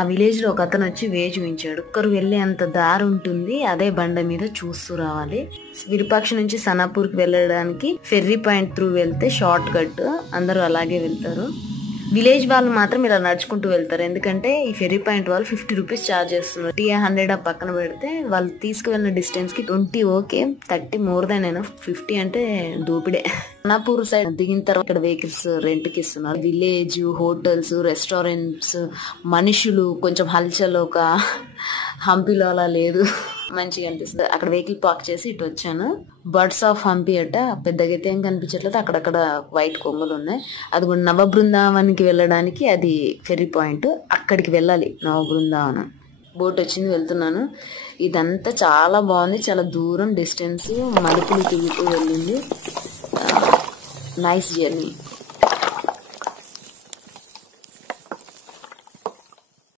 ఆ విలేజ్ లో ఒక అతను వచ్చి వే చూపించాడు. ఒక్కరు వెళ్లే అంత దారి ఉంటుంది, అదే బండ మీద చూస్తూ రావాలి. విరూపాక్ష నుంచి సనాపూర్ కి వెళ్ళడానికి ఫెర్రీ పాయింట్ త్రూ వెళ్తే షార్ట్ కట్, అందరూ అలాగే వెళ్తారు. విలేజ్ వాళ్ళు మాత్రం ఇలా నడుచుకుంటూ వెళ్తారు, ఎందుకంటే ఈ ఫెర్రీ పాయింట్ వాళ్ళు 50 రూపీస్ ఛార్జ్ చేస్తున్నారు. 100 పక్కన పెడితే వాళ్ళు తీసుకువెళ్ళిన డిస్టెన్స్ కి 20 ఓకే, 30 మోర్ దాన్ ఎనఫ్, 50 అంటే దూపిడే. సనాపూర్ సైడ్ దిగిన తర్వాత ఇక్కడ వెహికల్స్ రెంట్ కి ఇస్తున్నారు. విలేజ్, హోటల్స్, రెస్టారెంట్స్, మనుషులు, కొంచెం హల్చల్, ఒక హంపీలో అలా లేదు, మంచిగా అనిపిస్తుంది. అక్కడ వెహికల్ పార్క్ చేసి ఇటు వచ్చాను. బర్డ్స్ ఆఫ్ హంపి అట, పెద్దగా అయితే ఏం కనిపించట్లేదు, అక్కడక్కడ వైట్ కొమ్మలు ఉన్నాయి. అది కూడా నవ బృందావనికి వెళ్ళడానికి అది ఫెర్రీ పాయింట్, అక్కడికి వెళ్ళాలి నవ బృందావనం. బోట్ వచ్చింది, వెళ్తున్నాను. ఇదంతా చాలా బాగుంది, చాలా దూరం డిస్టెన్స్, మలుపులు తిరుగుతూ వెళ్ళింది. Nice journey.